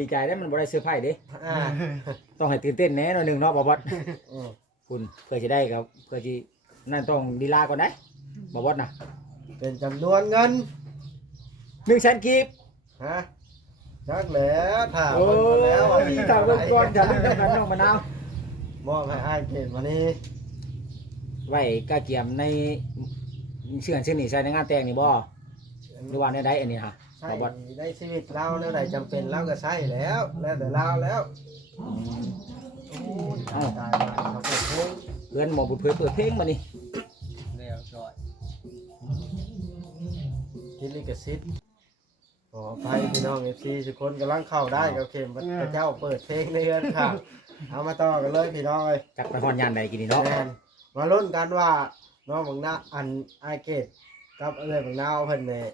ดีใจได้มันบ่ได้เซอร์ไพรส์เด้ อ่า ต้องให้ตื่นเต้นแหน่หน่อยหนึงเนาะบ่บอส อืม คุณเพื่อจะได้ครับเพื่อที่นั่นต้องดีลาก่อนได้บ่บอสนะ เป็นจำนวนเงิน 100,000กีบ ฮะจักแล้วถ้า โอ้ เพิ่นมาแล้ว ยถ้าเบิ่งก่อนอย่าลืมนำกันน้องมะนาว มอบให้อ้ายเกตวันนี้ ไว้กะเกียมในเชื่อนชื่อนี่ใส่ในงานแต่งนี่บ่หรือว่าในใดอันนี้ฮะ ใช้ บ่บอส ในชีวิตเราเมื่อใดจำเป็นเราก็ใช้แล้วแล้วแต่เราแล้วโอ้ยตายมาเขาเปิดเพลง เพื่อนหมอบุญเปิดเพลงมานี่ เรียบร้อย กินลิขสิทธิ์ขออภัยพี่น้อง FC ทุกคนกำลังเข้าได้กับเข็มพระเจ้าเปิดเพลงในเรือนค่ะเอามาต่อกันเลยพี่น้องเลย จักไปฮอดยานใดกินนี่เนาะ แม่นมาลุ้นกันว่าน้องบังนาอันไอายเกตกับเอ้ยบังนาวเพิ่นเนี่ย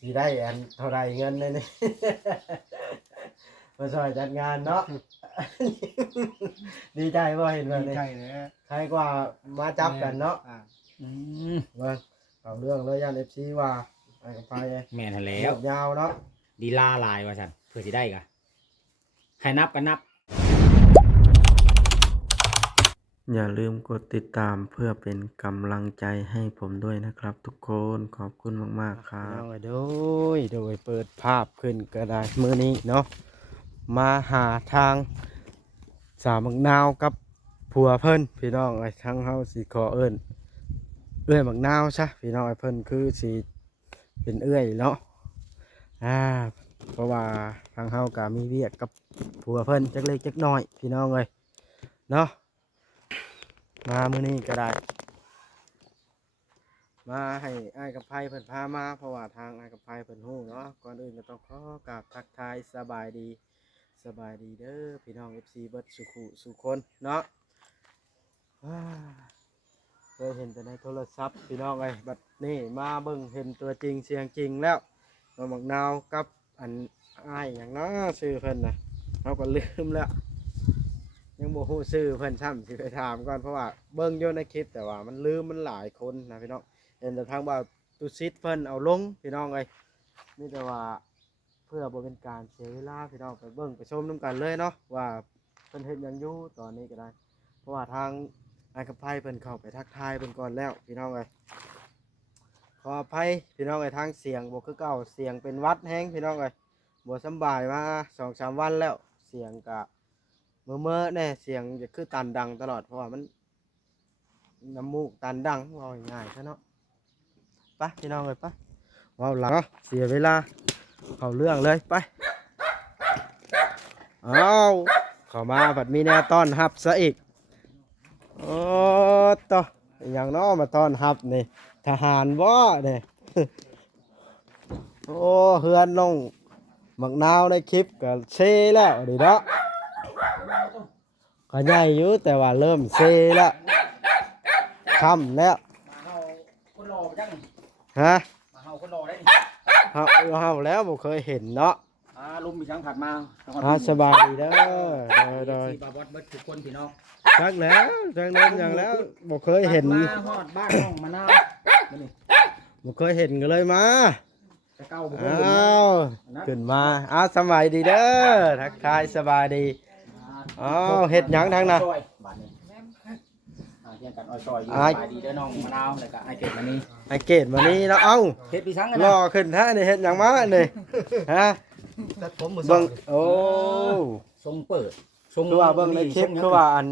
สิได้อันเท่าไรเงินเลยนี่ มาช่วยจัดงานเนาะ ดีใจว่าเห็นแบบ ดี นี้ ใจเลย ใครกว่ามาจับกันเนาะ อืม เบิ่งเอาเรื่องเลยยัน FC ว่าไอ้กับไป แม่นหั่นแล้ เรียว บยาวเนาะ ดีลาหลายว่าซั่นเพื่อสิได้กะให้นับกันนับ อย่าลืมกดติดตามเพื่อเป็นกำลังใจให้ผมด้วยนะครับทุกคนขอบคุณมากๆครับ โดยเปิดภาพขึ้นก็ได้มื้อนี้เนาะมาหาทางสาวบักนาวกับผัวเพิ่นพี่น้องไอ้ทั้งเฮาสิขอเอิ้นเอื้อยบักนาวซะพี่น้องไอ้เพิ่นคือสิเป็นเอื้อยเนาะเพราะว่าทางเฮาก็มีเวียกกับผัวเพิ่นจักเล็กจักน้อยพี่น้องเอ้ยเนาะมามื้อนี้ก็ได้ มาให้อ้ายกับไพ่เพิ่นพามาเพราะว่าทางอ้ายกับไพ่เพิ่นฮู้เนาะก่อนอื่นก็ต้องขอกราบทักทายสบายดีเด้อพี่น้อง FC เบิดสุขุสุคนเนาะว้าเคยเห็นแต่ในโทรศัพท์พี่น้องเอ้ยบัดนี้มาเบิ่งเห็นตัวจริงเสียงจริงแล้วน้องบักนาวกับอันอ้ายหยังเนาะชื่อเพิ่นน่ะเฮาก็ลืมแล้วยังบ่ฮู้ชื่อเพิ่นซ้ำสิไปถามก่อนเพราะว่าเบิ่งอยู่ในคลิปแต่ว่ามันลืมมันหลายคนนะพี่น้อง เห็นแต่ทางว่าตุซิดเพิ่นเอาลงพี่น้องเลยนี่แต่ว่าเพื่อบ่เป็นการเสียเวลาพี่น้องไปเบิ่งไปชมน้ำกันเลยเนาะว่าเพิ่นเฮ็ดหยังอยู่ตอนนี้ก็ได้เพราะว่าทางนายกับไพ่เพิ่นเข้าไปทักทายเพิ่นก่อนแล้วพี่น้องเลยขออภัยพี่น้องเลยทางเสียงบ่คือเก่าเสียงเป็นหวัดแห้งพี่น้องเลยบ่สำบายมา 2-3 วันแล้วเสียงก็เมื่อแน่เสียงจะคือตันดังตลอดเพราะว่ามันน้ำมูกตันดังว่าง่ายๆซะเนาะ ไปพี่น้องเลยไปว้าวหลังเนาะเสียเวลาเข้าเรื่องเลยไปเอาเข้ามาบัดมีแนวต้อนรับซะอีกโอ้ต่ออย่างน้อมาต้อนรับนี่ทหารบ่เนี่ย โอ้เฮือนลงหมักนาวในคลิปก็เซแล้วดิเนาะก็ใหญ่อยู่แต่ว่าเริ่มเซแล้วค่ำแล้ว มาเฮาคนรอจัง ฮะ มาเฮาคนรอได้นี่ เฮาแล้วบ่เคยเห็นเนาะ ลุมมีช้างผัดมา สบายดีเด้อโดย บาบอสเบิดทุกคนพี่น้อง จักแล้วจักเล่นอย่างแล้วบ่เคยเห็น มาฮอดบ้านน้องมะนาวมานี่ บ่เคยเห็นก็เลยมา แต่เก่าบ่เคย อ้า เห็นนะ วขึ้นมาสบายดีเด้อทักทายสบายดีอ้าวเฮ็ดหยังทางน่ะ ซอยบ้านนี้เที่ยงกันอ้อยซอยอยู่ อ้าย สบายดีเด้อน้องมะนาวแล้วก็ไอ้เก็บมานี่ ไอ้เกดมานี่แล้วเอ้า เฮ็ดพี่ช้างกัน ร นะ อขึ้นท่านี่เฮ็ดหยังมานี่ฮะ ตัดผมมือสอ เบิ่ ง งโอ้ ทรงเปิดทรง คือว่าเบิ่งในคลิปคือว่าอัน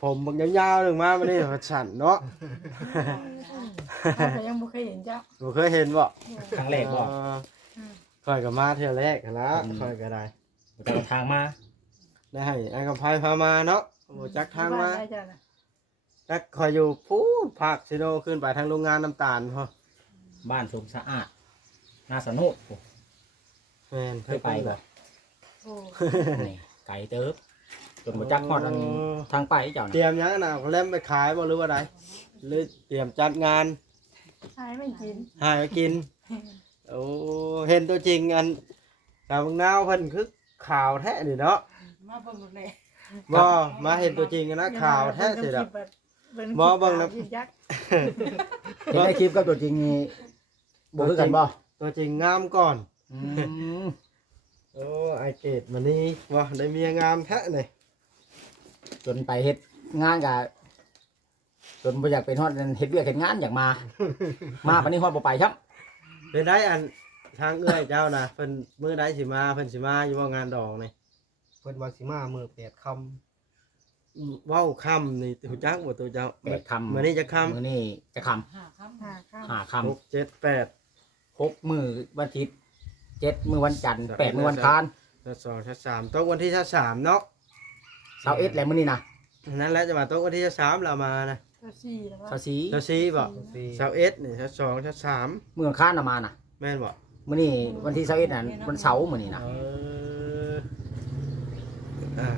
ผมเบิ่งยาวๆนึงมาบัดนี้สั่นเนาะ แต่ยังบ่เคยเห็นเจ้า บ่เคยเห็นบ่ ครั้งแรกบ่ ค่อยก็มาเที่ยวแรกหั่นละค่อยก็ได้ จะเอาทางมา ได้ให้ไอ้กำไพพามาเนาะโอ้จักทางมา ได้เจ้านะ จักคอยอยู่พูดภาคซิโนขึ้นไปทางโรงงานน้ำตาลพอ บ้านสมสะอาดนาสนุกโอ้ แม่น เคยไปบ่ โอ้ นี่ไก่เติบจนบ่จักฮอดอันทางไปเจ้า เตรี น่ะ ยมหยังน่ะเขาเล่มไปขายบ่หรือว่าไดหรือเตรียมจัดงาน หายไม่กิน หาไปกินโอ้เห็นตัวจริงอันดาวบางนาวเพิ่นคือข่าวแท้นี่เนาะ มาเบิ่งเลย บ่มาเห็นตัวจริงกันนะข่าวแท้สิดอก บ่เบิ่งน้ำ ยักษ์ เห็นในคลิปกับตัวจริงนี่บ่คือกันบ่ ตัวจริงงามก่อน อืม โอ้ไอเกตมันนี่ว่าได้เมียงามแท้เลย จนไปเฮ็ดงานกะจนบ่อยากเป็นฮอดเฮ็ดเวียกเฮ็ดงานอยากมา มาปานนี้ฮอดบ่ไปครับ เป็นได้อันทางเอื้อยเจ้านะเพิ่นมื้อใดสิมาเพิ่นสิมาอยู่ว่างานดองนี่ เพิ่นว่าสิมามื้อ8ค่ำ เว้าค่ำนี่ฮู้จักบ่ตัวเจ้า แปดค่ำ มื้อนี้จะค่ำ มื้อนี้จะค่ หาข้าม ำ5ค่ำ 6 7 8 6มื้อวันอาทิตย์7มื้อวันจันทร์8มื้อวันอังคาร 2 3ตกวันที่3เนาะ 21แล้วมื้อนี้นะ นั่นแหละจะมาตกวันที่3เรามานะ เจ้าสี่แล้วว่า 24 เจ้า4บ่ สี่ 21นี่2 3 มื้ออังคารน่ะมาน่ะ แม่นบ่ มื้อนี้วันที่21น่ะวันเสาร์มื้อนี้นะ เอออ่า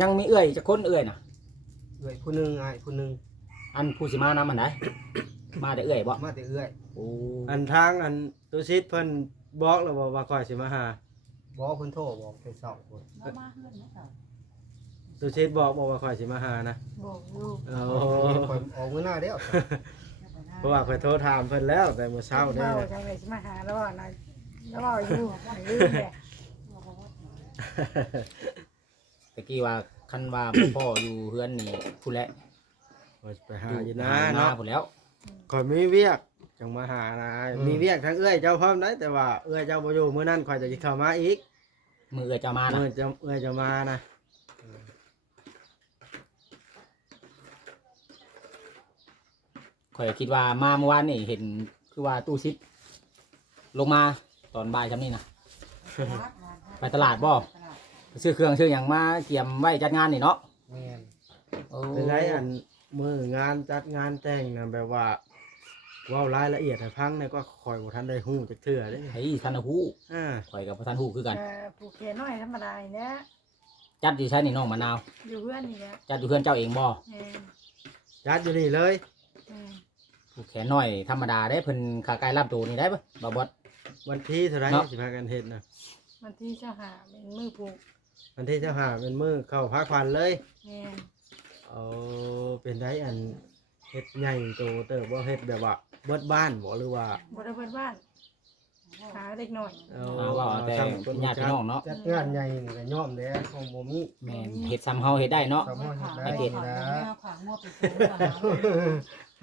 ยังมีเอื้อยจักคนเอื้อยน่ะ เอื้อยผู้หนึงอ้ายผู้หนึง อันผู้สิมานำอันใด มาแต่เอื้อยบ่ มาแต่เอื้อย โอ้ อันทางอันตุชิดเพิ่นบอกแล้วบ่ว่าข่อยสิมาหา บ่เพิ่นโทรบอกแต่เช้าพุ่น เรามาเฮือนนะค่ะ ตุชิดบอกว่าข่อยสิมาหานะ บอกอยู่ โอ้ ข่อยออกมื้อหน้าแล้ว เพราะว่าข่อยโทรถามเพิ่นแล้วแต่มื้อเช้าเด้ เบา อ จังเลยสิมาหาแล้วว่านะแล้วว่าอยู่ลืมแหละ ตะกี้ว่าคันว่าพ่ออยู่เฮือนนี่ผู้แหละ ข่อยไปหาอยู่นะ หา เนาะ ผู้แล้ว ข่อยมีเวียกจังมาหานะมีเวียกทั้งเอื้อยเจ้าพร้อมได้แต่ว่าเอื้อยเจ้าบ่อยู่มื้อนั้นข่อยจะสิเข้ามาอีก มือเอื้อยจะมานะ มื้อเจ้าเอื้อยจะมานะ ข่อยก็คิดว่ามาเมื่อวานนี่เห็นคือว่าตู้ซิดลงมาตอนบ่ายจำนี่นะไปตลาดบ่ไปซื้อเครื่องซื้ออย่างมาเตรียมไว้จัดงานนี่เนาะ แม่น โอ้ เป็นไรอันมื้องานจัดงานแต่งน่ะแบบว่าเว้ารายละเอียดให้ฟังเนี่ยก็ข่อยบ่ทันได้ฮู้จักเทื่อเด้ ไอ้ท่านฮู้ อ่า ข่อยกับท่านฮู้คือกัน ผูกแขนน้อยธรรมดาเนี่ย จัดอยู่ใช้นี่น้องมะนาว อยู่เพื่อนนี่แหละ จัดอยู่เพื่อนเจ้าเองบ่ จัดอยู่นี่เลย ผูกแขนน้อยธรรมดาได้เพิ่นขาไกลรับตัวนี่ได้ปะบ่บด วันที่เท่าไหร่ เนาะ สิพากันเฮ็ดน่ะ วันที่เจ้าหาเป็นมือผูก วันที่เจ้าหาเป็นมื้อเข้าพักผ่อนเลย แม่ เอาเป็นได้อันเฮ็ดใหญ่โตเติบบ่เฮ็ดแบบว่าเบิดบ้านบ่หรือว่า บริเวณบ้านหาเด็กหน่อย เอาว่าแต่ ทำคน ญาติพี่น้องเนาะ จัดงานใหญ่นี่ก็ยอมแด้ของบ่มี แม่นเฮ็ดซ้ำเฮาเฮ็ดได้เนาะ สามารถเฮ็ดได้ ไอ้เกด นะ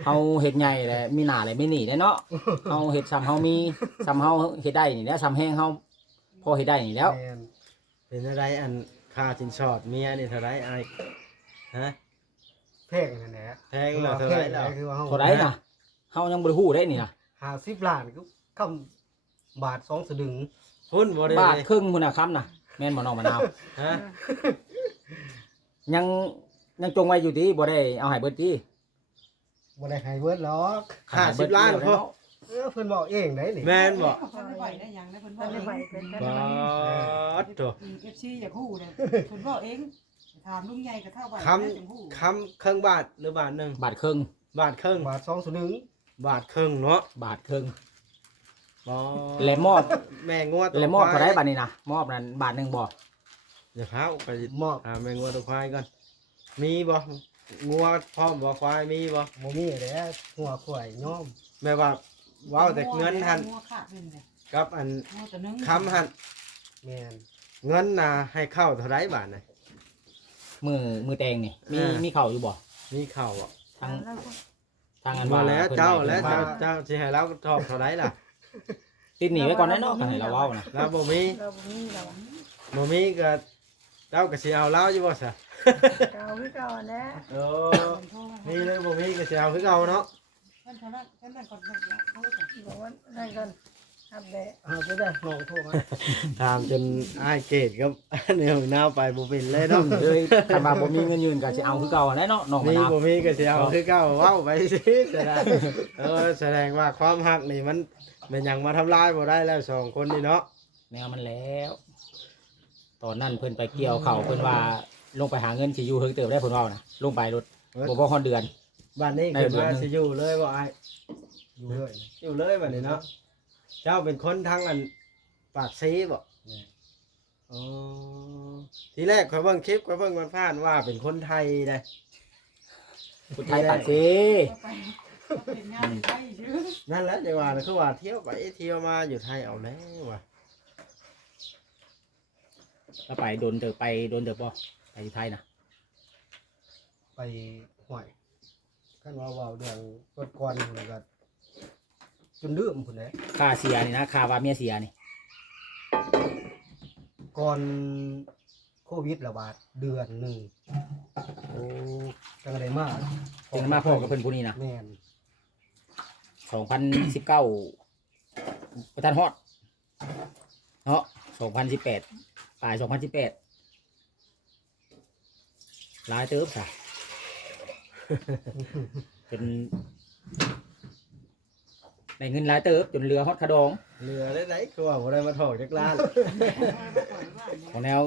เฮาเฮ็ดใหญ่แหละมีหน้าแหละมีหนีได้เนาะเฮาเฮ็ดซ้ำเฮามีซ้ำเฮาเฮ็ดได้นี่แหล้วซ้ำแห้งเฮาพอเฮ็ดได้นี่แล้ว แม่น เป็นอะไรอันค่าสินสอดเมียนี่เท่าไหร่อ้ายฮะ แพงนั่นแหละ แพงเหรอเท่าไหร่แล้ว คือว่าเฮา เท่าใดน่ะเฮายังบ่ได้ฮู้ได้นี่น่ะ 50ล้านก็คำบาท2สลึง พุ่นบ่ได้ บาท เลย ครึ่งพุ่นน่ะคำน่ะแม่นบ่น้องมะนาว ฮะ ยังยังจงไว้อยู่ติบ่ได้เอาให้เบิดติ บ่ได้ให้เบิดหรอก 50ล้านพอ เพิ่นบอกเองได้นี่ แม่นบ่ ท่านได้ไหวได้ยังได้เพิ่น ต บ อ อน ก นี้ เอง ไหวเป็นกัน บาดโต เอฟซีอยากฮู้เลยเพิ่นบอกเองถามลุงใหญ่ก็เท่าไหว คำคำครึ่งบาทหรือบาทหนึง บาทครึ่ง บาทครึ่ง บาท2สลึง บาทครึ่งเนาะ บาทครึ่ง บ่ และมอบ แม่งวด และมอบเท่าใดบัดนี้น่ะมอบนั้นบาทหนึงบ่ เดี๋ยวพาไป มอบ แม่งวดตัวควายก่อนมีบ่งัวพร้อมบ่ควายมีบ่ บ่มีแหละหัวข่อยยอม แม่ว่าเว้าแต่เงินหัน งัวขาดเป็นเลย กับอัน งัวตัวนึง คำหัน แม่น เงินน่ะให้เข้าเท่าไรบาทน่ะ มือแตงนี่มี อ่ามี มีเข้าอยู่บ่ มีเข้าอ่ะ ทาง แล้วก็ ทางอัน มา ว่า แล้ว พิ่น เจ้า ให้ แล้ว เพิ่น เจ้า ว่า สิให้เราตอบเท่าไรล่ะ ติดหนีไว้ก่อนแน่เนาะกันให้เราเว้านะ แล้วบ่มี เราบ่มีเรา บ่มีก็เจ้าก็สิเอาเราอยู่บ่ซะ เก่าคือเก่าแน่ โอ้มีเลยบ่มีก็สิเอาคือเก่าเนาะ เพิ่นเท่านั้นเพิ่นนั่นก่อนเขาจะ บอกว่าได้กันอัปเดต เอาไปได้น้องโทรมา ถามจนอ้ายเกตครับ ในห้องน้ำไปบ่เป็นเลยเนาะ เลยคันว่าบ่มีเงินยืนก็สิเอาคือเก่าแน่เนาะน้องมะ มี นาว บ่มีก็สิเอาคือเก่าเว้าไปสิแสดงแสดงว่าความฮักนี่มันเป็นหยังมาทำลายบ่ได้แล้วสองคนนี่เนาะ แนวมันแล้ว ตอนนั้นเพิ่นไปเกี่ยวเขาวเพิ่นว่าลงไปหาเงินสิอยู่เฮิงเติบได้เพิ่นเว้านะลงไปรถบ่ฮอดเดือน บ้านนี้ ได้ เกิด เดือน มา หนึ่ง สิอยู่เลยบ่อ้าย อยู่เลย อยู่เลยบัดนี้เนาะ เจ้าเป็นคนทางอันปากซีบ่ แม่น อ๋อทีแรกข่อยเบิ่งคลิปข่อยเบิ่งมันผ่านว่าเป็นคนไทยได้ คนไทยปากซี ไป เป็นงานอยู่ไทยชื่อ นั่นแหละจังว่าน่ะคือว่าเที่ยวไปเที่ยวมาอยู่ไทยเอาแล้วว่ะ แล้วไปโดนเติบไปโดนเติบบ่ไปอยู่ไทยนะ ไปห่วยกันว่าเว้าเรื่องก่อนๆพุ่นก็จนลืมพุ่นแหละ ค่าเสียนี่นะค่าว่าเมียเสียนี่ ก่อนโควิดระบาดเดือนหนึง โอ้ จังได้มา จึงมาพ่อกับเพิ่นผู้นี้นะ แม่น 2019ประธานฮอดเนาะ2018ปลาย2018หลายเติบซะ เป็นได้เงินหลายเติบจนเรือฮอดคาดอง เหลือได้ไหนคือว่าบ่ได้มาถอกจากร้าน ของแนว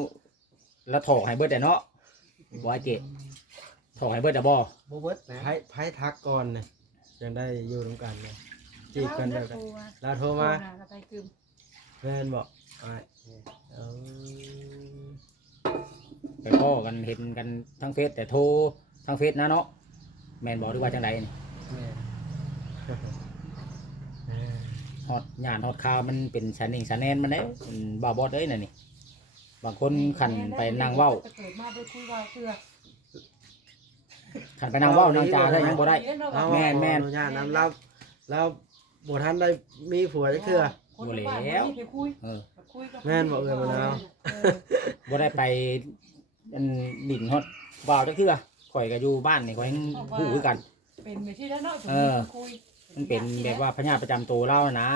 แล้วถอกให้เบิดแต่เนาะบ่ไอ้เกะถอกให้เบิดแต่บ่ บ่เบิดนะ ไผทักก่อนน่ะจังได้อยู่นํกันน่ะจีบกันแบบนั้นลาวโทรมา เราไปกึม แม่นบ่อ้ายเออ ไปพ่อกันเห็นกันทั้งเฟซแต่โทรทั้งเฟซนะเนาะแม่นบอกหรือว่าจังไดนี่ แม่น ฮอดหยานฮอดข่าวมันเป็นชานิ่งชาแนนมันเด้บ่าวบอดเอ้ยน่ะนี่บางคนขันไปนั่งเว้า เกิดมาไปคุยว่าเพื่อ ขันไปนั่งเว้านางจาได้ยังบ่ได้ เอา แม่นแม่น ขออญาตนำแล้วบ่ทันได้มีผัวจักเทื่อ คนบ้านนี้ไปคุย เออ คุยกับ แม่นบ่เอ่ยมะนาว บ่ได้ไปอันดินฮอดบ่าวจักเทื่อข่อยก็อยู่บ้านนี่ข่อยยังฮู้คือกัน เป็นไปที่แล้วเนาะคุย มันเป็นแบบว่าพญาประจำตัวเรานะ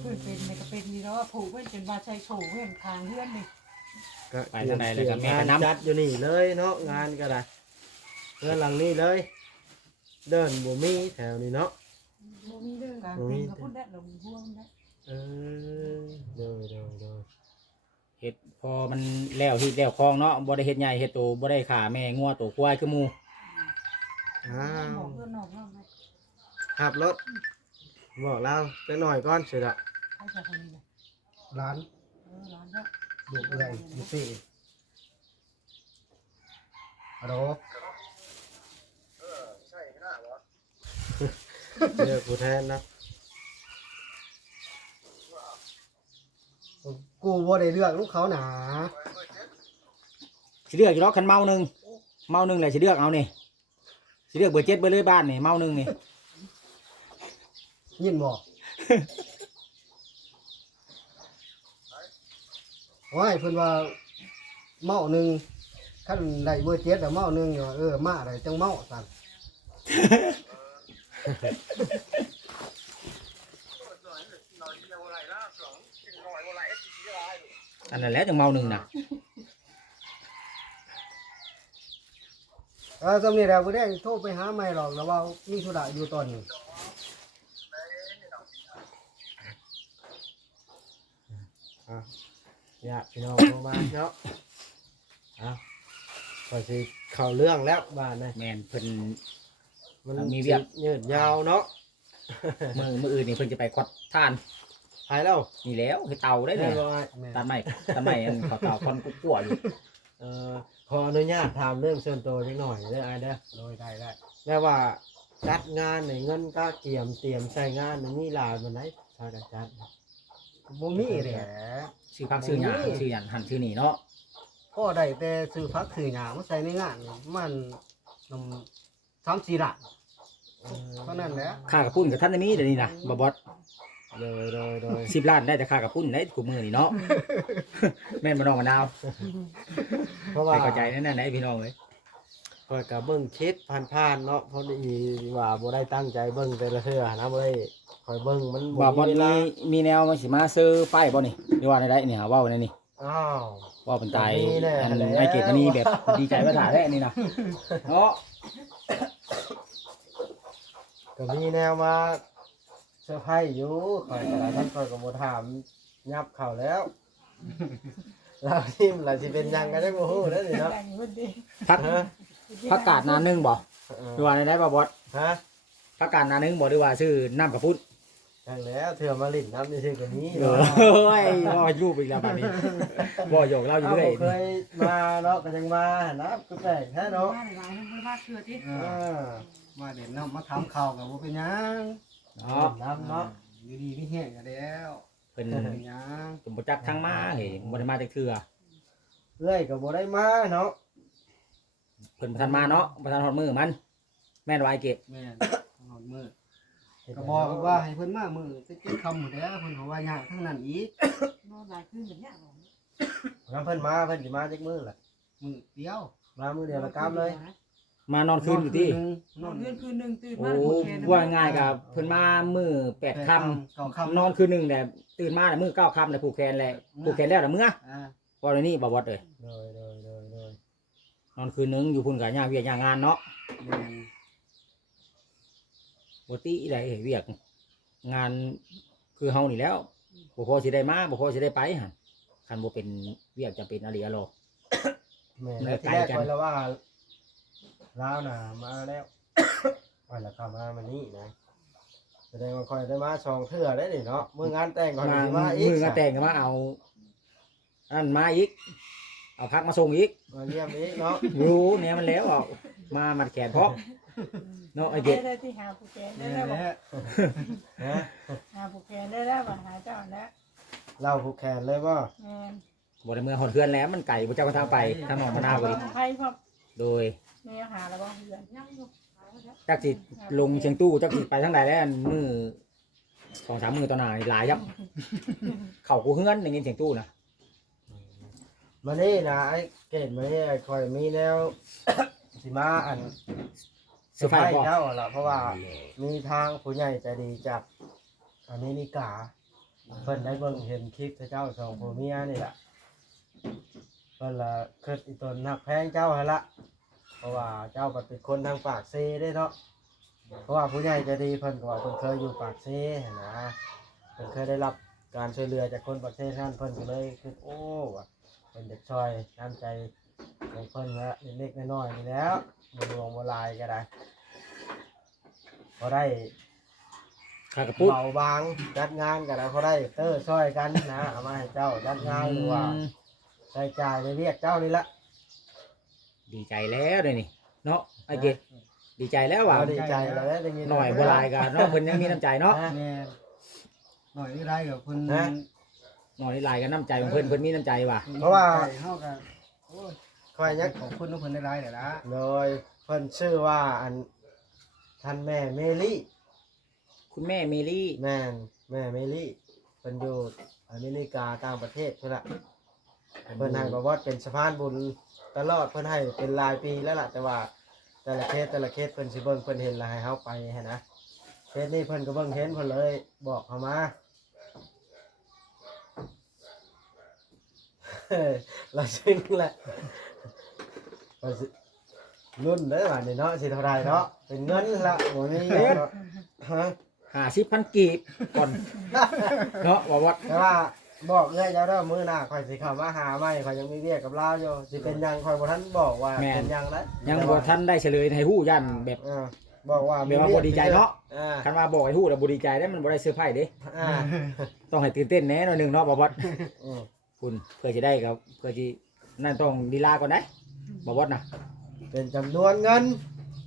เพื่อนเป็นในก็เป็นนี่แล้วผูกเพื่อนเป็นว่าใช้โถเพื่อนทางเพื่อนนี่ ก็ ไปทางใดเลยก็แม่ก็นำ จัดอยู่นี่เลยเนาะงานก็ได้เพื่อนหลังนี้เลย เดินบ่มีแถวนี้เนาะ โมมีเด้อ การเป็นกับพุ่นได้ลงพ่วงได้ เออเดิน เฮ็ดพอมันแล้วที่แล้วคลองเนาะบ่ได้เฮ็ดใหญ่เฮ็ดโตบ่ได้ขาแม่งัวโตควายคือหมู่ อ้า บ ว อกเพื่อนนอกเนาะ ขับรถบอกเราไปหน่อยก่อนเสร็จละ ให้ชายคนนี้เลย ร้าน ร้านเนาะ อยู่เอื้อยอยู่ปีฮัลโหล เจอกูแทนนะ กูบ่ได้เลือกลูกเขาหนา สิเลือกอยู่เนาะคันเมาหนึงแหละสิเลือกเอานี่สิเลือกเบอร์7เบอร์เลยบ้านนี่เมาหนึงนี่ ยินบ่ ว้ายเพิ่นว่าเมาหนึ่งขั้นได้เบอร์เจ็ดแต่เมาหนึ่งอยู่ว่ามาอะไรจังเมาสั่น อันนั้นแหละจังเมาหนึงน่ะ สำนี้แล้วบ่ได้โทรไปหาไม่หรอกแล้วว่ามีธุระอยู่ตอนนี้ อยากพี่น้องโทรมาเนาะอ่ะก็สิเข้าเรื่องแล้วบ้านนะ แม่นเพิ่น มัน มีเวียก ยืดยาวเนาะ มื้ออื่นนี่เพิ่นจะไปควัดท่าน หายแล้ว นี่แล้วให้เตาได้ ได้ เนี่ย บ่ไอ้ แม่ ตัดไม้อันเขาเตาคอนกั่วอยู่ ขออนุญาตถามเรื่องส่วนตัวนิดหน่อยเด้อไอ้เด้อ โดยได้ แม่ว่าจัดงานในเงินก็เตรียมใส่งานมันมีหลายมันไหนถ้าจะจัด บ่มีแหละ ชื่อพักชื่อหยาชื่อหยันหันชื่อนี่เนาะ พ่อได้แต่ซื้อพักซื้อหยามาใส่ในงานมัน3-4ล้านเท่านั้นแหละ ค่ากระปุ้นกับท่านได้มีเดี๋ยวนี้นะบ่บอส โดย 10 ล้านได้แต่ค่ากระปุ้นได้กูมือนี่เนาะ แม่นบ่น้องมะนาว เพราะ ไป ว่า เข้าใจแน่ๆไหนพี่น้องเอ้ย คอยกับเบิ้งคลิปผ่านๆเนาะเพราะดีว่าบ่ได้ตั้งใจเบิ้งแต่ละเทื่อนะบ่ได้คอยเบิ้งมัน บ่บอส เวลา มีแนวมันสิมาซื้อป้ายบ่นี่หรือว่าได้นี่หาเว้าในนี่ อ้าว ว่าเป็นตาย มีแน่ อัน แล้ว ไอเกตมันนี่แบบดีใจว่าถ่ายได้นี่นะเนาะ ก็มีแนวมาเซอร์ไพรส์อยู่คอยกระท่านคอยกับบ่ถามยับเข้าแล้ว เราทิมเราสิเป็นหยังก็ได้บ่ฮู้แล้วนี่เนาะ แต่งเพื่อนดี พักกาดนานึงบ่หรือว่าในได้บ่บอส ฮะ พักกาดนานึงบ่หรือว่าชื่อน้ำกระพุ้น จังแล้วเถื่อมาลิ้นน้ำนี่ซื่อก็มี โอ้ เนาะ ยบ่อยู่อีกแล้วบัดนี้บ่หยอกเราอยู่ เอา เรื่อย บ่เคยมาเนาะก็ยังมานะก็แปลกแท้เนาะ มาหลายๆทั้งมาเชื่อที่ มาเด่นน้ำมาถามข่าวกับว่าเป็นหยัง เนาะ น้ำเนาะ อยู่ดีไม่แห้งกันแล้ว เพิ่น เป็นหยัง สมบ่จักทางมาเฮ้ยบ่ได้มาจักเทื่อ เอ้ยก็บ่ได้มาเนาะ เพิ่นบ่ทันมาเนาะบ่ทันฮอดมื้อมัน แม่นว่าไอ้เก็บ แม่นหอดมือก็บอกว่าให้เพิ่นมามือจะกินคำหมดแล้วเพิ่นบอกว่ายากทั้งนั้นอีก นอนหลายคืนแบบเนี้ย งั้นเพิ่นมาเพิ่นสิมาจักมื้อล่ะ มือเดียว มามื้อเดียวละกลับเลย มานอนคืนอยู่ที่ น น อ อน น คื คื น นคืนหนึ่งตื่น โอ้ มาผูกแขน ว่าง่ายกับเพิ่นมามื้อ8ค่ำ เก่าคำ นอนคืนหนึงแหละตื่นมาแล้วมื้อ9ค่ำแล้วผูกแขนแล้วผูกแขนแล้วแล้วมื้อ อ่า ว่าในนี้บ่บอดเอ้ย โดย นอนคืนหนึงอยู่พุ่นก็ยากเวียกยากงานเนาะ แม่น บ่ติได้เวียกงานคือเฮานี่แล้วบ่พอสิได้มาบ่พอสิได้ไปหั่นคันบ่เป็นเวียกจะเป็นอะไรอะโล แม่ เลิ แล้ว ก ที่ ไกล แรก กัน ไว้แล้วว่าลาวน่ะมาแล้ว ว่าแล้วก็มานี่นะแสดงว่าค่อยได้มาสองเทื่อได้นี่เนาะมื้องานแต่งก่อน มา สิมาอีก มื้องานแต่งก็มาเอาอันมาอีกเอาพักมาส่งอีก มาเยี่ยมอีกเนาะ รู้เนี่ยมันแล้วเอามามัดแขนพร้อมเนาะไอ้เด็ก ได้ที่หาผูกแขนได้ แม่น แล้ว แหละ ฮะ หาผูกแขนได้แล้วบ่หาเจ้าแล้ว เล่าผูกแขนเลยบ่ แม่น บ่ได้เมื่อหอดเฮือนแล้วมันไก่บ่เจ้าก็ทางไปทางหนองมะนาวบ่ดิ ไผพร้อม โดย แม่หาแล้วบ่เฮือน ยังอยู่ จักสิลงเชียงตู้จักสิไปทางใดแล้วอันมือ2-3 มื้อต่อหน้านี่หลายครับเข้ากูเฮือนได้ยินเสียงตู้นะ มานี่นะไอ้เกดมานี่ค่อยมีแนว สิมาอัน เสื้อผ้าบ่ เจ้าล่ะเพราะว่ามีทางผู้ใหญ่ใจดีจากอเมริกาเพิ่นได้เบิ่งเห็นคลิปเจ้าสองผัวเมียนี่ล่ะเพิ่นละคิดอีตนหักแพงเจ้าหั่นละเพราะว่าเจ้าก็เป็นคนทางปากเซได้เนาะเพราะว่าผู้ใหญ่ใจดีเพิ่นก็ว่าเพิ่นเคยอยู่ปากเซหั่นนะเพิ่นเคยได้รับการช่วยเหลือจากคนปากเซท่านเพิ่นก็เลยคิดโอ้ว่ะเพิ่นจะช่วยน้ำใจของเพิ่นละเล็กๆน้อยๆนี่แหล้วบ่หลวงบ่หลายก็ได้พอได้ ข้ากระปุ้ เบาบางจัดงานก็ได้พอได้เตอร์ช่วยกันนะเอามาให้เจ้าจัดงานหรือว่าใช้จ่ายในเรียกเจ้านี่ละ ดีใจแล้วเด้นี่เนาะไอ้เด็กดีใจแล้วว่ะ เราดีใจแล้วได้ยิน หน่อยบ่หลายก็เนาะเพิ่นยังมีน้ำใจเนาะ นะ แม่นหน่อยนี่ได้กับเพิ่น ฮะ หน่อยหลายก็น้ำใจของเพิ่นมีน้ำใจว่ะ เพราะว่า เฮากันโอ้ย คอยยัก ขอบคุณทุกคนได้หลายแหละละ โดยเพิ่นชื่อว่าอันท่านแม่เมลี่ คุณแม่เมลี่ แม่เมลี่เพิ่นอยู่อเมริกาต่างประเทศเพิ่นละเพิ่นให้บอกว่าเป็นสะพานบุญตลอดเพิ่นให้เป็นรายปีแล้วล่ะแต่ว่าแต่ละเคสเพิ่นสิเบิ่งเพิ่นเห็นแล้วให้เฮาไปหั้นนะเคสนี้เพิ่นก็เบิ่งเห็นเพิ่นเลยบอกเขามา เราซึ้งแหละเราสิรุ่นได้ป่ะนี่เนาะสิเท่าไรเนาะเป็นเงินละโอ้ยเนาะฮะ 50,000กีบก่อนเนาะว่าวัด แต่ว่าบอกเลยเจ้าเด้อมื้อหน้าข่อยสิเข้ามาหาใหม่ข่อยยังมีเวียกกับลาวอยู่สิเป็นหยังข่อยบ่ทันบอกว่าเป็นหยังแล้ว ยังบ่ทันได้เฉลยให้ฮู้ยันแบบ บอกว่า แบบว่าบ่ดีใจเนาะ อ่า คันว่าบอกให้ฮู้แล้วบ่ดีใจได้มันบ่ได้เซอร์ไพรส์เด้ อ่า ต้องให้ตื่นเต้นแหน่หน่อยหนึงเนาะบ่วัด อืม คุณเพื่อสิได้ครับเพื่อสินั่นต้องลีลาก่อนได้บ่วัดน่ะ เป็นจำนวนเงิน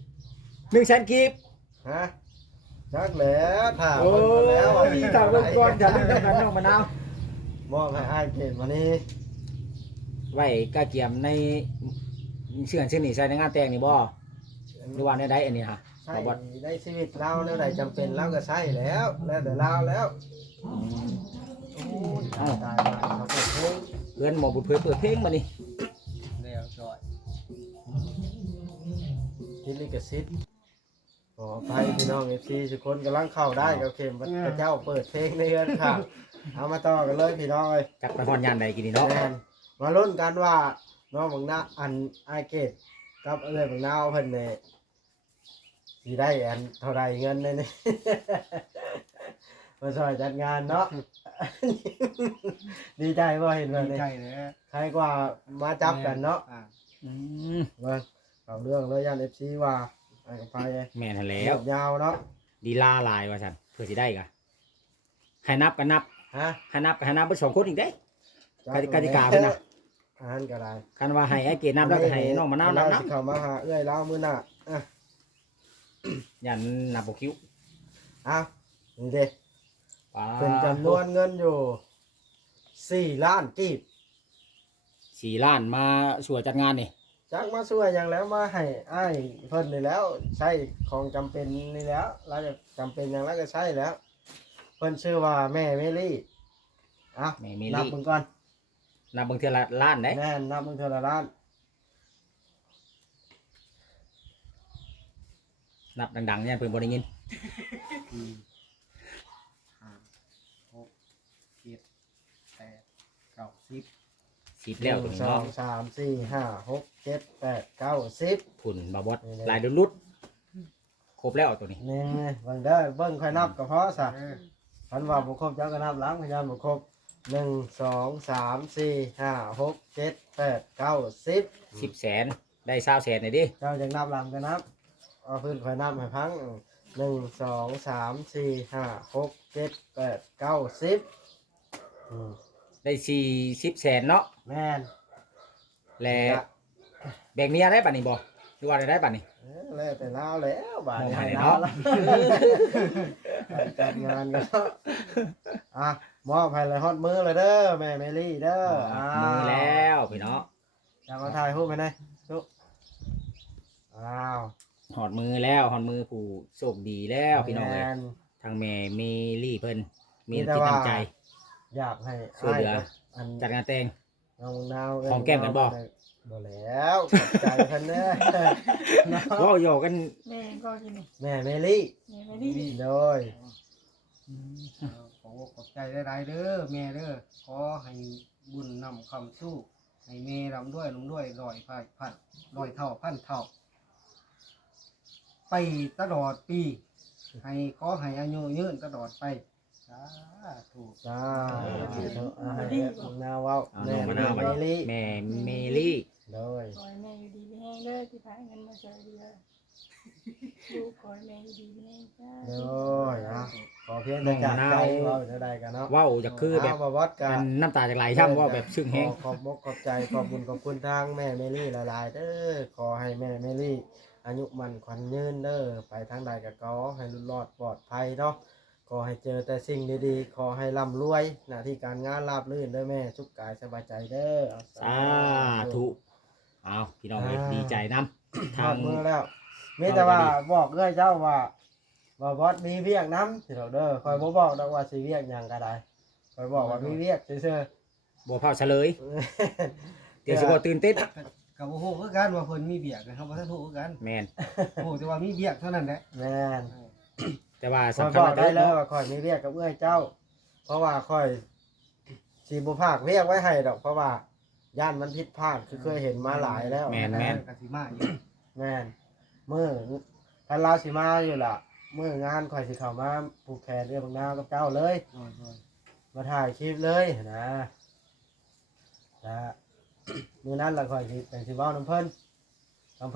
100,000กีบ ฮะจักแล้วถ้า โอ้ เพิ่นมาแล้ว ยตามเบิ่งก่อนอย่าลืมนำกันน้องมะนาว มอบให้อ้ายเกณฑ์มานี่ ไว้กะเกียมในเชื่อนชื่อนี่ใส่ในงานแต่งนี่บ่หรือว่าในใดอันนี้ฮะ ใช่ บ่วัด ได้ชีวิตเราเนื่อใดจำเป็นเราก็ใช่แล้วแล้วแต่เราแล้วโอ้ยตายมาเขาเปิดเพลง เพื่อนหมอบุญเพื่อเปิดเพลงมานี่ แล้วจอย ทิลิกซิตขออภัยพี่น้องเอฟซีทุกคนกำลังเข้าได้กับเข็มพระเจ้าเปิดเพลงในเรือนค่ะเอามาต่อกันเลยพี่น้องเลย จักไปฮอดยานใดกินนี่เนาะ แมนมาลุ้นกันว่าน้องบังนาอันไอเกตกับเอ้ยบังนาวเพิ่นเนี่ยสิได้อันเท่าไรเงินเนี่ย นี่ มาช่วยจัดงานเนาะ ดีใจว่าเห็นแบบ ดี นี้ ใจเลย ใครกว่ามาจับกันเนาะ อ่า อืม มาเอาเรื่องเลยยันเอฟซีว่าไอ้กับไป แม่นหั่นแล้ เงียว บยาวเนาะ ดีลาหลายว่าซั่นเพื่อสิได้กะ ให้นับกันนับ ฮะ ให้นับเบิด2คนอีกเด้กติกาเพิ่นน่ะ อาหารก็ได้ คันว่าให้ไอ้เกดนับแล้วก็ให้น้องมะนาวนับ สิ นำ เข้ามาหาเอื้อยเล่ามื้อหน้าอ่ะ ยันนับบ่คิว อ้าวนี่เด้ ป้า เป็นจำนวนเงินอยู่4ล้านกีบ 4ล้านมาช่วยจัดงานนี่ จักมาช่วยอย่างแล้วมาให้อ้ายเพิ่นนี่แล้วใช้ของจำเป็นนี่แล้วเราจะจำเป็นอย่างแล้วก็ใช้แล้วเพิ่นชื่อว่าแม่เมลี่อ่ะ แม่เม นับ ลี่ เบิ่งก่อน นับเบิ่งเทื่อละล้านเด้ แม่นนับเบิ่งเท่าละล้าน นับดังๆเนี่ยเพิ่นบ่ได้ยิน 10แล้วตัวนี้ สอ เนาะ งสามสี่ห้าหกเจ็ดแปดเก้าสิบ พุ่นบ่บดลายลุดๆครบแล้วตัวนี้ นี่เบิ่งเด้อเบิ่งค่อยนับก็พอซะคันว่าบ่ครบเจ้าก็นับหลังพยานบ่ครบ1 2 3 4 5 6 7 8 9 10 10แสนได้20แสนนี่ดิ เจ้าจังนับหลังก็นับเอาพื้นค่อยนับให้พัง1 2 3 4 5 6 7 8 9 10ได้40แสนเนาะ แม่น และแบ่งเมียได้ป่ะนี่บ่หรือว่าได้ป่ะนี่ แล้วแต่ลาวแล้วบาด มอง นี้ หา ให้ ย ลาว เนาะ แล้วจัดงานกันเนาะอ่ะมอบให้เลยฮอดมือเลยเด้อแม่เมลี่เด้อ มือแล้วพี่น้อง จะมาถ่ายรูปไปไหนลูกอ้าว หอดมือแล้วหอดมือผู้โชคดีแล้วพี่น้องเอ้ย แม่น ทางแม่เมลี่เพิ่นมี มีแต่ จิต ว่า ตั้งใจ อยากให้ ช่วยเหลือ กับอัน จัดงานแต่ง น้องนาว หอมแก้มกันบ่ บ่แล้วขอบใจเพิ่นเด้อเนาะ เว้าหยอกกัน แม่ก็กินนี่ แม่เมลี่ แม่ไม่ได้ โดย ขอบอกขอบใจหลายๆเด้อแม่เด้อขอให้บุญนำคำสู้ให้แม่ร่ำด้วยลงด้วยร้อยพันร้อยเท่าพันเท่า ไปตลอดปี ให้ขอให้อายุยืนตลอดไปสาธุ จ้าให้น้องนาวเว้า เอาน้องมะนาว เม มา ลี่ แม่เมลี่ โดย ขอให้แม่อยู่ดีไม่แห้งเลยที่พายเงินมาช่วยเดือลูกขอให้แม่อยู่ดีไม่แห้งจ้า โดยอ่ะขอเพียงแต่จากใจเว้าจะได้กันเนาะ เว้าจะคือแบบ เามาวัดกั มัน นน้ำตาจากไหลช่ำเว่าแบบซึ้งแฮง ขอบอกขอบใจขอบบุญขอบคุณทางแม่เมลี่หลายๆเด้อขอให้แม่เมลี่อายุมันขวัญยืนเด้อไปทางใดก็ขอให้หลุดรอดปลอดภัยเนาะขอให้เจอแต่สิ่งดีๆขอให้ร่ำรวยหน้าที่การงานราบรื่นเด้อแม่สุขกายสบายใจเด้อเอ สาธุเอาพี่น้องเอ้ยดีใจนํทา ทาง งมือแล้วมีแต่ว่าบอกเอ้ยเจ้าว่าบอสมีเวียกน้ำสิเราเด้อคอยบ่บอกดอกว่าสิเวียกหยังก็ได้คอยบอกว่ามีเวียกซื่อ บ่เผาเฉลย ๆ เดี๋ยวสิบ่ตื่นเต้น กับโอ้โหคือกันว่าเพิ่นมีเบียกนะครับว่าท่านฮู้คือกัน แม่น โอ้แต่ว่ามีเบียกเท่านั้นแหละ แม่น แต่ว่า คอย สำคั บ ญ อก ว่า ได้เลย เนาะ ว่าคอยมีเวียกกับเอ้ยเจ้า เพราะว่าคอยสีบุภาคเวียกไว้ให้ดอกเพราะว่าย่านมันผิดพลาดคือเคยเห็นมาหลายแล้ว แม่น กสิมาอยู่ แม่นมือพันลาวสิมาอยู่ล่ะมืองานคอยสิเข้ามาผูกแขนเรื่องบางนาวกับเจ้าเลย มาถ่ายคลิปเลยนะมือนั้นละคอยสิแต่งสิเว้าน้ำเพิ่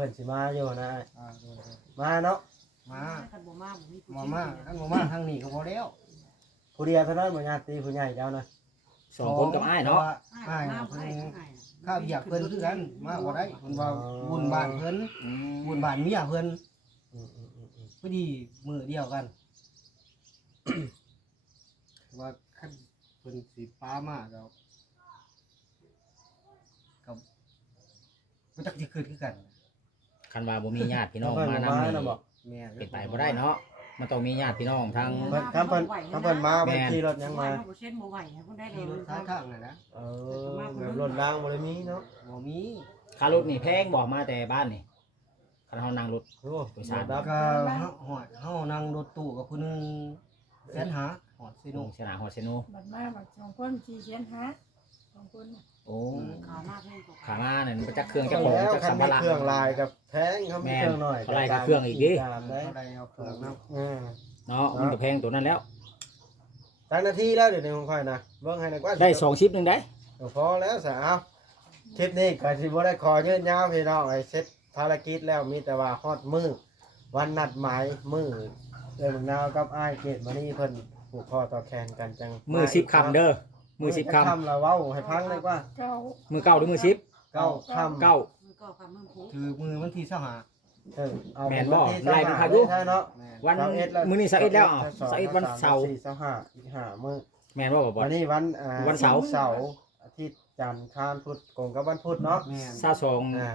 นสิมาอยู่นะมาเนาะ มา คันบ่มาบ่มีผู้ มามาท่านบ่มาทางนี้ก็พอแล้ว ผู้เดียวเท่านั้นบ่ญาติผู้ใหญ่เจ้านะ สองคนกับอ้ายเนาะ อ้ายเพิ่นข้าเบียกเพิ่นคือกันมาบ่ได้เพิ่นว่าบุญบ้านเพิ่นบุญบ้านเมียเพิ่น อืม พอดีมื้อเดียวกัน ว่าคันเพิ่นสิป้ามาแล้วกับบ่จักสิเกิดคือกัน คันว่าบ่มีญาติพี่น้อง เพิ่น มา มา นำนี่ นะบอก แม่ เป็นไปบ่ได้เนาะมันต้องมีญาติพี่น้องทั้ง เพิ่นถ้าเพิ่นมาเพิ่นขี่รถยังมา บ่เช่นบ่ไหวให้เพิ่นได้เล ขี่ ย รถท้ายข้างน่ะนะ แบบรถรางบ่ได้มีเนาะ บ่มี ค่ารถนี่แพงบ่มาแต่บ้านนี่คันเฮานั่งรถ โอ้ โดยสาร ดับ ก็เฮานั่งรถตู้กับผู้หนึงแสนหาฮอดซิโน สนามฮอดเซโน บัดมาบัดสองคนสี่เชียนหาสองคนน่ะ โอ้ ขามาแพงกว่า ขามานั่นมันจักเครื่องจักของ แล้ว จัก คัน สัม มี ภาระ เครื่องลายกับแพงเขามีเครื่องหน่อย แม่นเขาไล่กับเครื่องอีกดิ ตามได้ เฮาได้เอาเครื่องนำ เนาะมันก็แพงตัวนั้นแล้ว ตั้งนาทีแล้วเดี๋ยวนี้ของค่อยนะเบิ่งให้หน่อยกว่า ได้2ชิปหนึงได้ พอแล้วสาวคลิปนี้ก็สิบ่ได้ขอยืนยาวพี่น้องไอ้เสร็จภารกิจแล้วมีแต่ว่าฮอดมื้อวันนัดหมายมื้อเอ้ยมึงนาวกับอ้ายเกตมานี่เพิ่น ผูกคอต่อแขนกันจัง มือ10คำเด้อมือ10คำ คำเราเว้าให้พังเลยว่า เก้า มือเก้าหรือมือ10 เก้าคำ เก้า มือก็คำมือผู ถือมือวันที่เช้าหา เอา แม่นบ่ วัที่ ไล่เป็น 25 พายุ ใช่เนาะ แม่ วัน 21แล้ว มื้อนี้21แล้วอ่ะ 22 21วันเสาร์ 23 24 25อีก5มื้อ แม่นบ่บ่บ่ วันนี้วัน วันเสาร์ อาทิตย์จันทร์อังคารพุธโกงกับวันพุธเนาะ แม่น 22 อ่า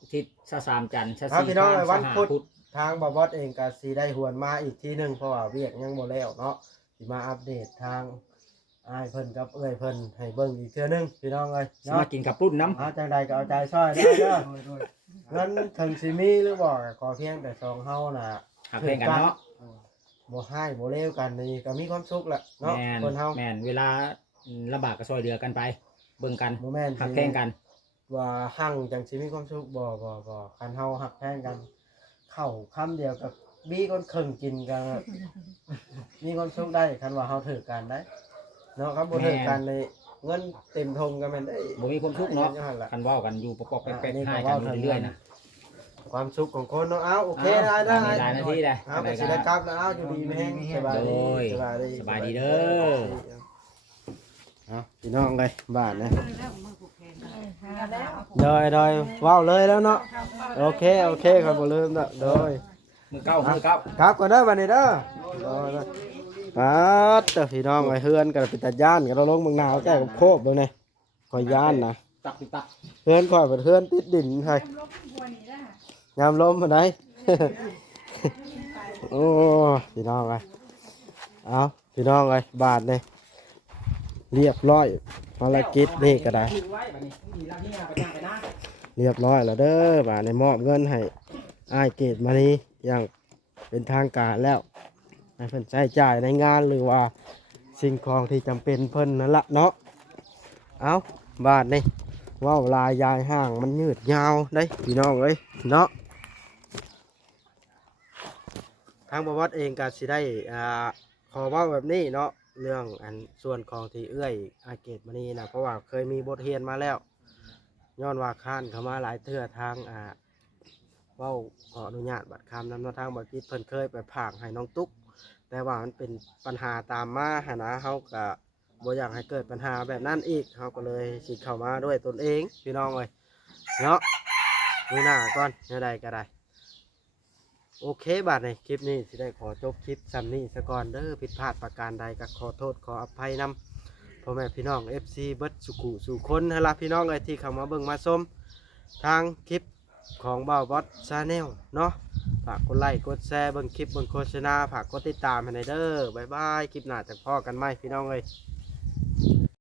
อาทิตย์23จันทร์ ครับ 24 พี่น้องวัน 25 พุธ ทางบอบอสเองก็สีได้หวนมาอีกทีหนึงเพราะว่าเวียกยังบ่แล้วเนาะสิมาอัปเดตทางอ้ายเพิ่นกับเอ้ยเพิ่นให้เบิ่งอีกเทื่อนึงพี่น้องเอ้ย สิ เนาะ มากินกับปุ้นน้ำ เอาจังใดก็เอาใจช่วยได้เด้อ โดย เงินถึงสิมีหรือบ่ก็ขอเพียงแต่สองเฮาน่ะ หักเพลงกันเนาะ บ่ให้บ่เลวกันนี่ก็มีความสุขแหละเนาะ แม่น คนเฮา แม่นเวลาลำบากก็ช่วยเหลือกันไป เบิ่งกัน บ่แม่น หักเพลงกัน ว่าหั่งจังสิมีความสุขบ่คันเฮาหักแพงกันเข้าคำเดียวกับบีคนครึ่งกินกัน มีความสุขได้คันว่าเฮาถือกันได้เนาะครับบ่ถือกันเลยเงินเต็มทงกันแม่นได้ บ่มีความทุกข์เนาะ อย่งล่ คันเว้ากันอยู่ปอกๆแป๊กๆให้ ก็ กันอยู่เรื่อยๆนะ ความสุขของคนเนาะเอาโอเคได้ได้ หลายนาทีได้ เอาไปสิได้กลับแล้วเอาอยู่ดีแม่งสบาย โด ดี ย สบายดีเด้อ เอาพี่น้องเลยบ้านนะ แล้วมือผูกแขน หาแล้ว โดยว้าวเลยแล้วเนาะโอเคครับบ่ลืมเนาะโดย มือเก้ามือเก้า ครับก่อนเด้อบัดนี้เด้อโดยปัดเด้อพี่น้องไอ้เฮือนกันเป็นตาย่านกันเราลงเมืองนาวแก้กับโคบเด้อนี่ข่อยย่านนะ ตักติดตัก เฮือนข่อยเป็นเฮือนติดดินให้ ลบบัวนี่ได้ ยามลมปานใด โอ้พี่น้องเอ้ยเอาพี่น้องเอ้ยบาทนี่เรียบร้อยภารกิจนี่ก็ได้ ไว้บัดนี้มีลาที่งานไปย่างไปนะ เรียบร้อยแล้วเด้อบาทในมอบเงินให้อ้ายเกตมานี้อย่างเป็นทางการแล้วให้เพิ่นใช้จ่ายในงานหรือว่าสิ่งของที่จำเป็นเพิ่นนั่นละเนาะเอาบาทนี่ว้าวลายยายห่างมันยืดยาวได้พี่น้องเอ้ยเนาะทางบวชเองก็สิได้ขอเว่าแบบนี้เนาะเรื่องอันส่วนของที่เอื้อยอาเกตมานี้นะเพราะว่าเคยมีบทเรียนมาแล้ว ย้อนว่าค้านเข้ามาหลายเทื่อทางเว้าขออนุญาตบัตรคำนำทางบัตรพิษเพิ่นเคยไปผากให้น้องตุ๊กแต่ว่ามันเป็นปัญหาตามมาหนนะเขาก็บ่อยากให้เกิดปัญหาแบบนั้นอีกเขาก็เลยสิเข้ามาด้วยตนเองพี่น้องเลยเนาะดูหน้าก่อนเนื้อใดก็ได้โอเคบัดในคลิปนี้สิได้ขอจบคลิปซ้ำนี้ซะก่อนเด้อผิดพลาดประการใดก็ขอโทษขออภัยนำ พ่อแม่พี่น้อง FC เบิดสุขุสู่คนฮะล่ะพี่น้องเลยที่เข้ามาเบิ่งมาชมทางคลิปของบ่าวบอสชาแนลเนาะฝากกดไลค์กดแชร์เบิ่งคลิปเบิ่งโฆษณาฝากกดติดตามให้หน่อยเด้อบ๊ายบายคลิปหน้าจะพ่อกันไหมพี่น้องเลย